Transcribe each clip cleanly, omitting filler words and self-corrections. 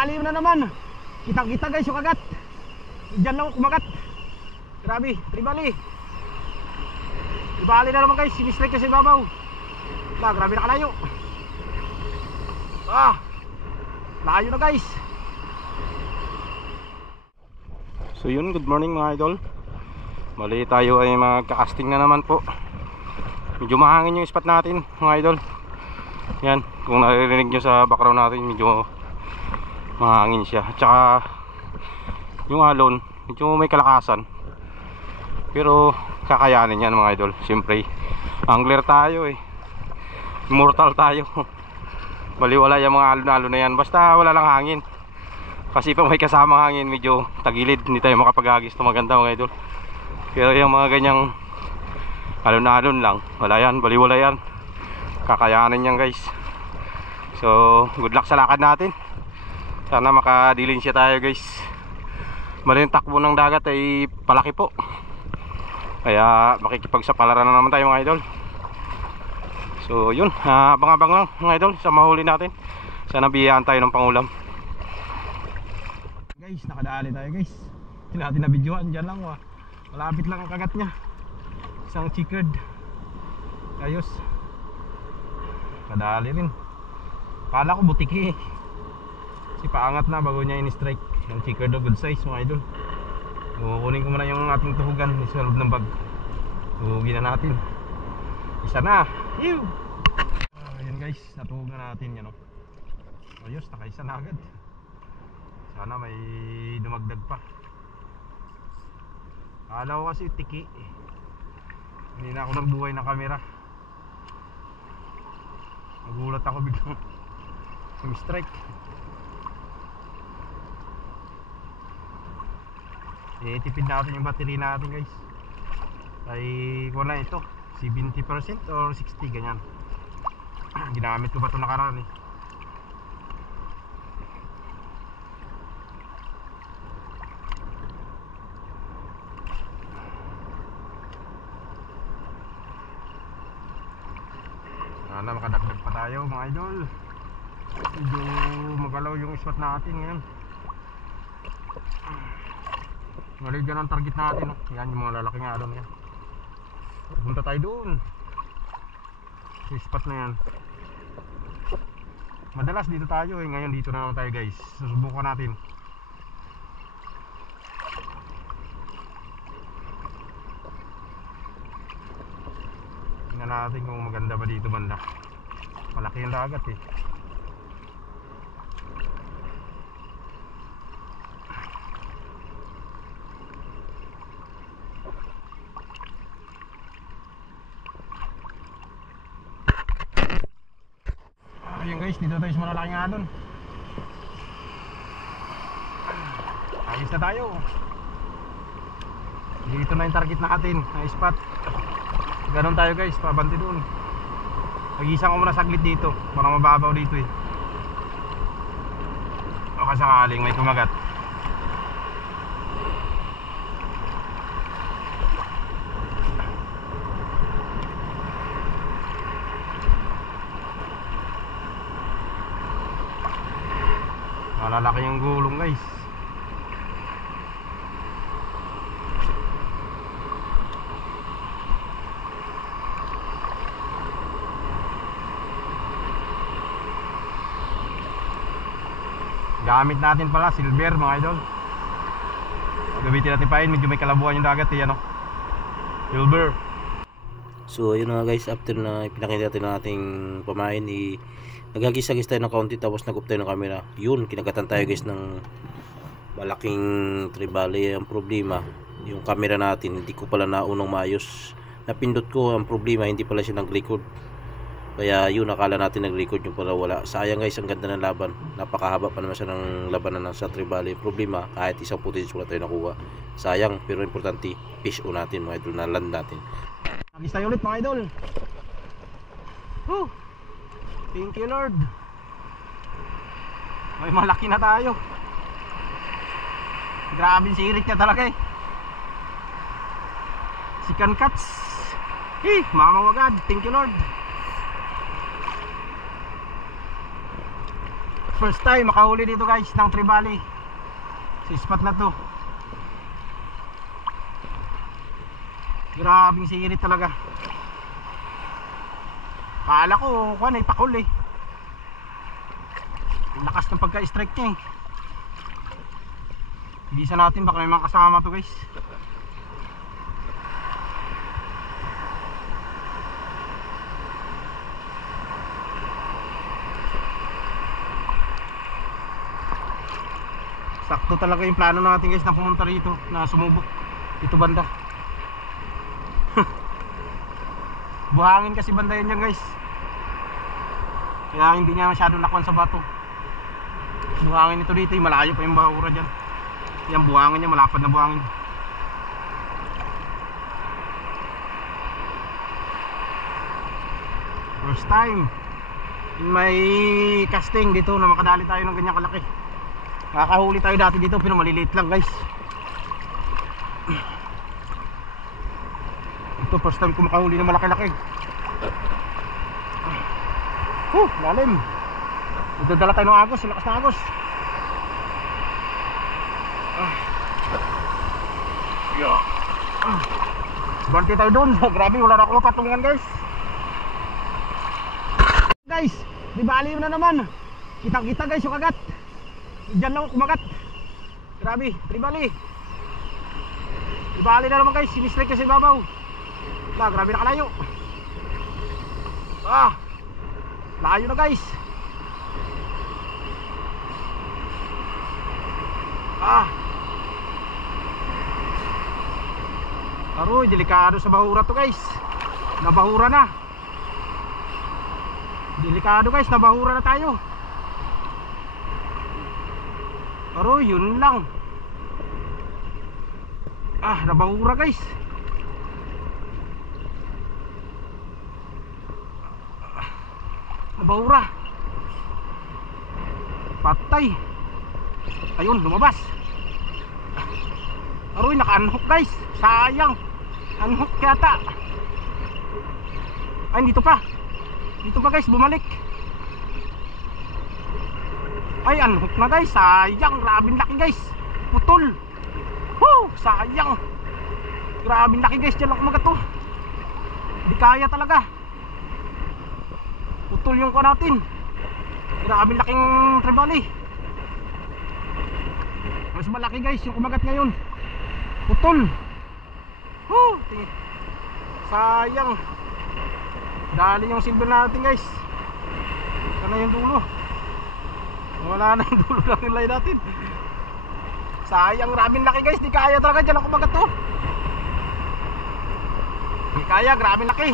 malalim na naman. Kitang-kita guys yung kagat. Diyan lang ako kumagat. Grabe, tribali. Tribali na naman guys, sinistrike kasi babaw. Grabe na kalayo. Layo na guys. So yun, good morning mga idol. Mali tayo ay magka-casting na naman po. Medyo mahangin yung spot natin mga idol. Yan, kung naririnig nyo sa background natin, medyo mahangin siya. At saka yung alon, medyo may kalakasan. Pero kakayanin yan mga idol. Siyempre, angler tayo eh. Immortal tayo. Baliwala yung mga alon-alon na yan. Basta wala lang hangin. Kasi pag may kasamang hangin, medyo tagilid. Hindi tayo makapag-agis na maganda mga idol. Pero yung mga ganyang alon-alon lang, wala yan, baliwala yan. Kakayanin yan guys. So good luck sa lakad natin. Sana makadilin siya tayo guys. Mali yung takbo ng dagat ay palaki po. Kaya makikipagsapalaran na naman tayo mga idol. So yun, abang-abang lang mga idol sa mahuli natin. Sana biyayaan tayo ng pangulam. Guys, nakadali tayo guys. Hindi natin na videoan, dyan lang malapit lang ang kagat niya. Isang chickered. Ayos. Kadali rin. Kala ko butiki. Kasi paangat na bago niya in-strike. Yung chickered o good size mga idol. Kukunin ko muna yung ating tuhugan sa loob ng bag. Tuhugin na natin. Isa na. Ayan guys, natuhugan natin yan. Ayos, nakaisa na agad. Sana may dumagdag pa. Kala ko kasi tiki. Hindi na ako nagbuhay ng camera. Nagulat ako biglang strike. Tipid natin yung battery natin guys. Ay kung na ito 70% or 60 ganyan. Ginamit ko pa ito nakaraan eh. Sana makadagdag pa tayo mga idol. Medyo magalaw yung spot natin ngayon. Mali dyan ang target natin Yan yung mga lalaking alon yan. Punta tayo doon sa spot na yan. Madalas dito tayo ngayon dito na naman tayo guys. Susubukan natin. Tingnan natin kung maganda ba dito banda. Malaki yung dagat eh. Ayun guys, dito tayo sa malalaking alon. Ayos na tayo. Dito na yung target natin na spot. Ganon tayo guys, pabanti doon. Pag-isang ko muna saglit dito para mababaw dito eh. Baka sakaling may kumagat. Malalaki yung gulong guys. Gamit natin pala silver mga idol. Gamitin natin pa yun, medyo may kalabuhan yung dagat eh, silver. So ayun na guys, after na ipinakita natin ng ating pamain, nagagis-agis tayo ng kaunti tapos nag-off tayo ng camera. Yun, kinagatan tayo guys ng malaking tribali. Ang problema, yung camera natin hindi ko pala naunang maayos. Napindot ko, ang problema hindi pala siya nag-record. Kaya yun, akala natin nag-record, yung pala wala. Sayang guys, ang ganda ng laban. Napakahaba pa naman siya ng labanan sa tribali. Problema, kahit isang footage wala tayo nakuha. Sayang, pero importante, fish o natin mga idol, na land natin. Agis tayo ulit mga idol. Thank you Lord. May malaki na tayo. Grabe sirit niya talaga eh. Sikan cuts. Mama wagad. Thank you Lord. First time makahuli dito guys ng trevally sa spot na to. Grabing sirit talaga. Kala ko kuwan ay pakul eh. Ang lakas ng pagka-strike niya eh. Bisa natin baka may mga kasama to guys. Sakto talaga yung plano natin guys na pumunta rito, na sumubok dito banda. Buhangin kasi banda yan dyan guys, kaya hindi niya masyado nakuan sa bato. Buhangin ito dito, malayo pa yung bahura dyan. Yan buhangin niya, malapad na buhangin. First time may casting dito na makadali tayo ng ganyan kalaki. Nakakahuli tayo dati dito pero maliliit lang guys. Ito first time ko makahuli ng malaki-laki. Lalim. Ito dala tayo ng agos, lakas ng agos. Ganti tayo doon. Grabe, wala na ako patungan guys. Guys, di bali na naman. Kita-kita guys yung kagat. Diyan lang ako kumagat. Grabe, tribali. Ibali na naman guys, sinistrike kasi babaw. Grabe nakalayo. Layo na guys. Aroy, delikado sa bahura to guys. Nabahura na. Delikado guys, nabahura na tayo. Aroy, yun lang. Nabahura guys. Nabahura. Patay. Ayun, lumabas. Aroy, naka-unhook guys. Sayang. Unhook yata. Ay, dito pa. Dito pa guys, bumalik. Ay, unhook na guys. Sayang, grabing laki guys. Putol. Sayang. Grabing laki guys, dyan lang kumagat to. Di kaya talaga. Putol yung ko natin. Grabing laking trevally. Mas malaki guys yung kumagat ngayon. Putol. Sayang. Dali yung silver natin guys. Sana yung dulo. Wala na yung dulo lang yung line natin. Sayang, grabing laki guys. Di kaya talaga, dyan ako kumagat to. Di kaya, grabing laki.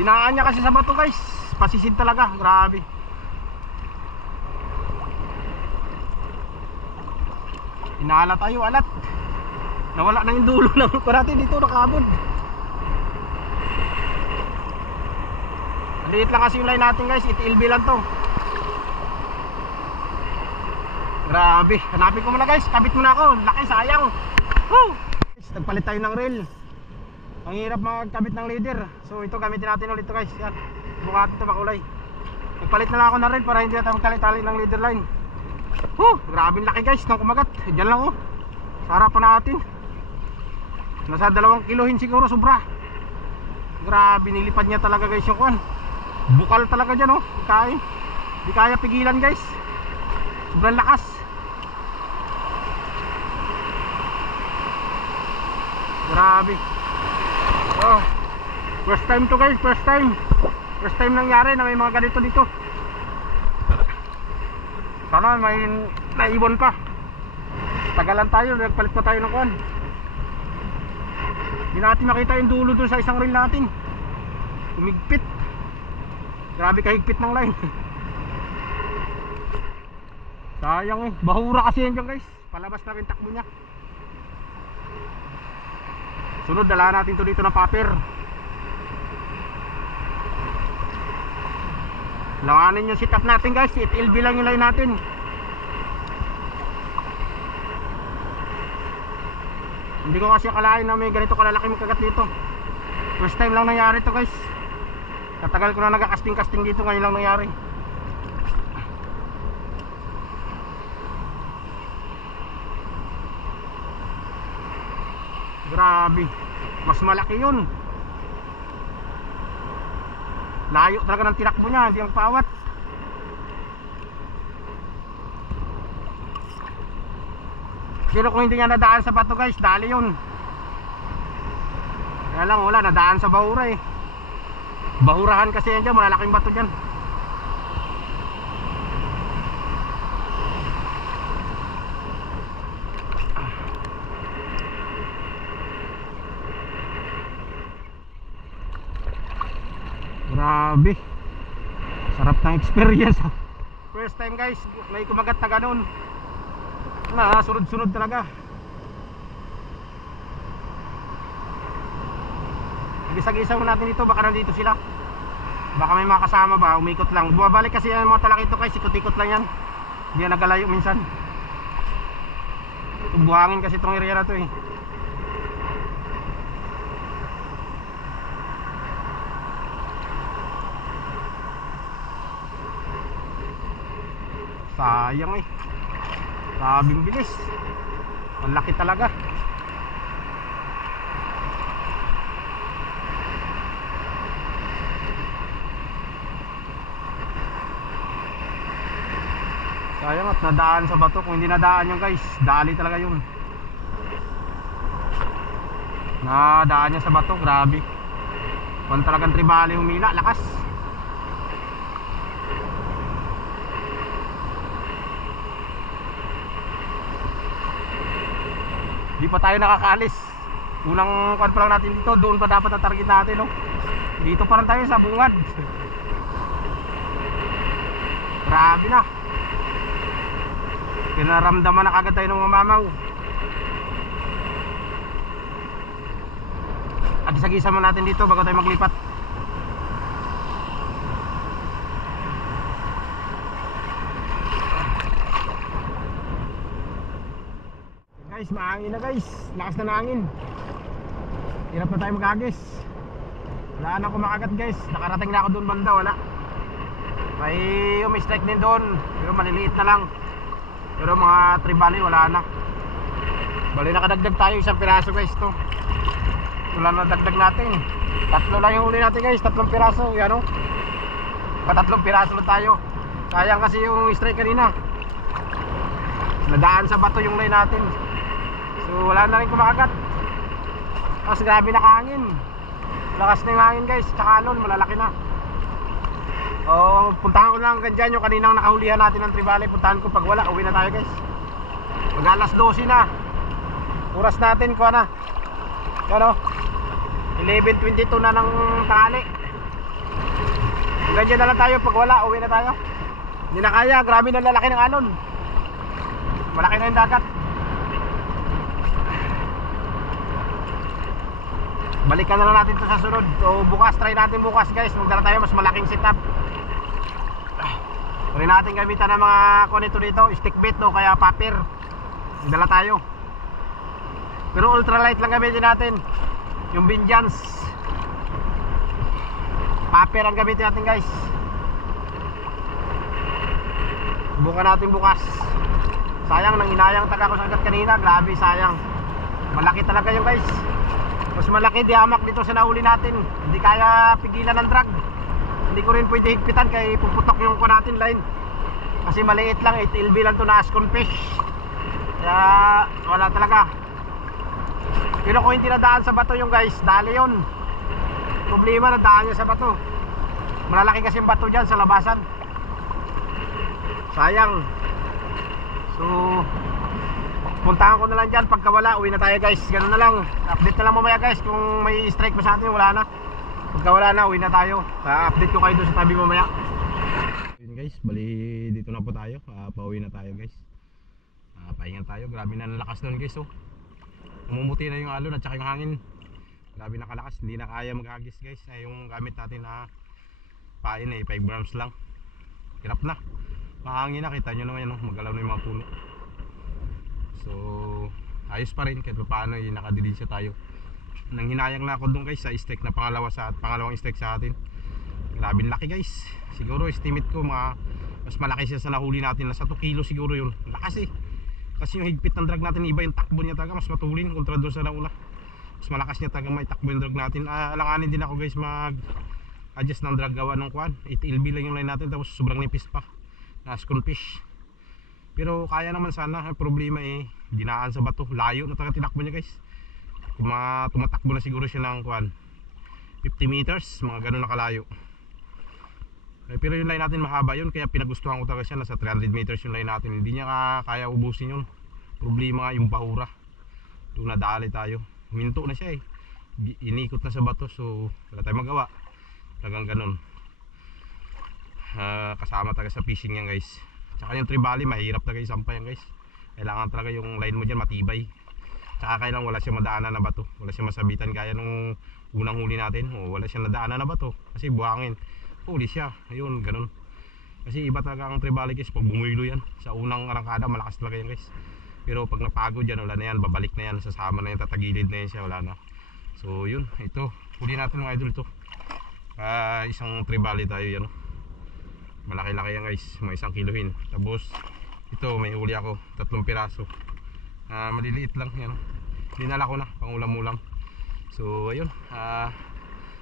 Dinaan niya kasi sa bato guys. Pasisid talaga, grabe. Inala tayo, alat. Nawala na yung dulo ng ko natin dito, nakabod. Liit lang kasi yung line natin guys, itilbi lang to. Grabe, hanapin ko muna guys, kabit muna ako, laki, sayang. Nagpalit tayo ng rail. Ang hirap magkabit ng leader. So ito gamitin natin ulit ito guys. Yan, Bukati ito, makulay. Nagpalit na lang ako ng rail para hindi natin magtali-tali ng leader line. Grabe laki guys ng kumagat. Diyan lang sa harapan natin. Nasa 2 kilohin siguro, sobra. Grabe, nilipad niya talaga guys yung kuwan. Bukal talaga dyan di kaya pigilan guys. Sobrang lakas. Grabe. First time to guys, first time. First time nangyari na may mga ganito dito. Sana may naiwan pa. Tagalan tayo, nagpalit pa tayo ng kuwan. Hindi natin makita yung dulo dun sa isang reel natin. Umigpit. Grabe kahigpit ng line. Sayang bahura kasi yan dyan guys. Palabas na rin takbo niya. Sunod, dala natin to dito ng paper. Langanin yung setup natin guys. LB lang yung line natin. Hindi ko kasi akalain na may ganito kalalaki magkagat dito. First time lang nangyari to guys. Katagal ko na nagka-casting dito, ngayon lang nangyari. Grabe, mas malaki yun. Layo talaga ng tinakbo niya, hindi ang pawat. Pero kung hindi niya nadaan sa bato guys, dali yun. Kaya lang wala, nadaan sa bahura eh. Bahurahan kasi yan dyan, malalaking bato dyan. Grabe, sarap ng experience. First time guys, may kumagat na ganun. Na sunod-sunod talaga. Gisa-gisa mo natin dito, baka nandito sila. Baka may mga kasama ba, umikot lang. Bumabalik kasi yung mga talakito guys, ikot-ikot lang yan. Hindi yan nagalayo minsan. Buhangin kasi itong area na to eh. Sayang eh. Sabing bilis. Ang laki talaga. Sayang at nadaan sa bato. Kung hindi nadaan yun guys, dali talaga yun. Nadaan niya sa bato, grabe. Kung talagang tribali humila, lakas. Di pa tayo nakakaalis. Unang kwan pa lang natin dito, doon pa dapat ang target natin, no? Dito pa lang tayo sa bungad. Grabe na. Pinaramdaman na kagad tayo ng mamamaw. At isagisa mo natin dito bago tayo maglipat. Guys, maangin na guys. Lakas na naangin. Hirap na tayo mag-agis. Wala na ako makagat guys. Nakarating na ako doon banda, wala. May umi-strike din doon, pero maliliit na lang. Pero mga tribali wala na. Bali nakadagdag tayo isang piraso guys to. Wala na dagdag natin. Tatlo lang yung huli natin guys, 3 piraso. Yan o. 3 piraso lang tayo. Sayang kasi yung strike kanina. Nadaan sa bato yung line natin. So wala na rin kumakagat. Tapos grabe na hangin. Lakas na yung hangin guys. Tsaka alon, malalaki na. Puntahan ko lang hanggang dyan yung kaninang nakahulihan natin ng tribali. Puntahan ko pag wala, uwi na tayo guys. Pag alas 12 na. Oras natin ko na. Yan o, 11:22 na ng tanghali. Hanggang dyan na lang tayo, pag wala, uwi na tayo. Hindi na kaya, grabe na lalaki ng alon. Malaki na yung dagat. Balikan na lang natin ito sa sunod. So bukas, try natin bukas guys. Magdala tayo mas malaking setup. Try natin gamitan ng mga konito dito, stick bait no, kaya paper. Magdala tayo. Pero ultralight lang gamitin natin. Yung Binjans. Paper ang gamitin natin guys. Subukan natin bukas. Sayang, nang inayang taga ko sa agad kanina. Grabe, sayang. Malaki talaga yung guys. Mas malaki diamak dito sa nahuli natin. Hindi kaya pigilan ng drag. Hindi ko rin pwede higpitan kaya puputok yung ko natin line. Kasi maliit lang, 8 LB lang to na Ascon fish. Kaya wala talaga. Pero kung hindi nadaan sa bato yung guys, dali yun. Problema, nadaan niya sa bato. Malalaki kasi yung bato dyan sa labasan. Sayang. So puntahan ko na lang dyan. Pagka wala, uwi na tayo guys. Ganun na lang, update na lang mamaya guys. Kung may strike pa sa atin, wala na. Pagka wala na, uwi na tayo. Update ko kayo doon sa tabi mamaya. Yun guys, bali dito na po tayo. Pauwi na tayo guys. Pahingan tayo. Grabe na ang lakas nun guys. Umumuti na yung alon at saka yung hangin. Grabe na kalakas. Hindi na kaya maghagis guys. Yung gamit natin na pain 5 grams lang. Hirap na. Mahangin na. Kita nyo naman yan. Magalaw na yung mga puno. So ayos pa rin kahit paano nakadilisya tayo. Nang hinayang na ako doon guys sa strike na pangalawang strike sa atin. Grabe laki guys. Siguro estimate ko mas malaki siya sa nahuli natin. Nasa 2 kilo siguro yun. Lakas eh. Kasi yung higpit ng drag natin, iba yung takbo niya talaga. Mas matulin kontra doon sa nauna. Mas malakas niya talaga may takbo yung drag natin. Alanganin din ako guys mag adjust ng drag gawa ng kwan. 8LB lang yung line natin, tapos sobrang nipis pa na school fish. Pero kaya naman sana. Ang problema eh, dinaan sa bato. Layo na talaga tinakbo niya guys. Tumatakbo na siguro siya ng kwan 50 meters, mga ganun na kalayo. Pero yung line natin mahaba yun, kaya pinagustuhan ko talaga siya. Nasa 300 meters yung line natin. Hindi niya kaya ubusin yun. Problema nga yung bahura. Doon nadali tayo. Huminto na siya eh. Inikot na sa bato, so wala tayong magawa. Talagang ganun. Kasama talaga sa fishing yan guys. Tsaka yung tribali, mahirap talaga isampay yan guys. Kailangan talaga yung line mo dyan matibay. Tsaka kailangan wala siya madaanan na bato. Wala siya masabitan gaya nung unang huli natin. Wala siya nadaanan na bato kasi buhangin. Huli siya, ayun, ganun. Kasi iba talaga ang tribali guys pag bumuylo yan. Sa unang arangkada malakas talaga yan guys. Pero pag napagod yan, wala na yan, babalik na yan. Sasama na yan, tatagilid na yan siya, wala na. So yun, ito, huli natin mga idol ito. Isang tribali tayo yan. Malaki-laki yan guys, mga 1 kilohin. Tapos ito may huli ako, 3 piraso. Maliliit lang yan. Dinala ko na, pangulam-ulam. So ayun,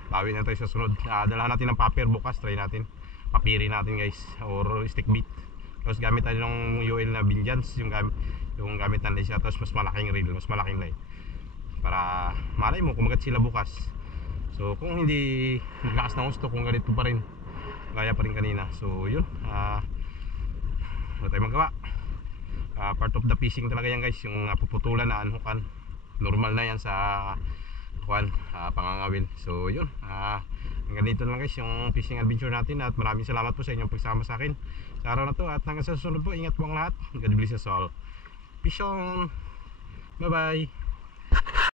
bawi na tayo sa sunod. Dala natin ng paper bukas, try natin. Papiri natin guys, or stick bait. Tapos gamit tayo ng UL na Binjans, yung gamit ng lesa. Tapos mas malaking reel, mas malaking line. Para malay mo, kumagat sila bukas. So kung hindi naglakas ng gusto, kung ganito pa rin, kaya pa rin kanina. So yun, wala tayong magawa. Part of the fishing talaga yan guys, yung puputulan na anhukan. Normal na yan sa pangangawil. So yun, ganito lang guys yung fishing adventure natin. At maraming salamat po sa inyong pagsama sa akin sa araw na to. At hanggang sa susunod po, ingat po ang lahat. God bless us all. Peace on. Bye bye.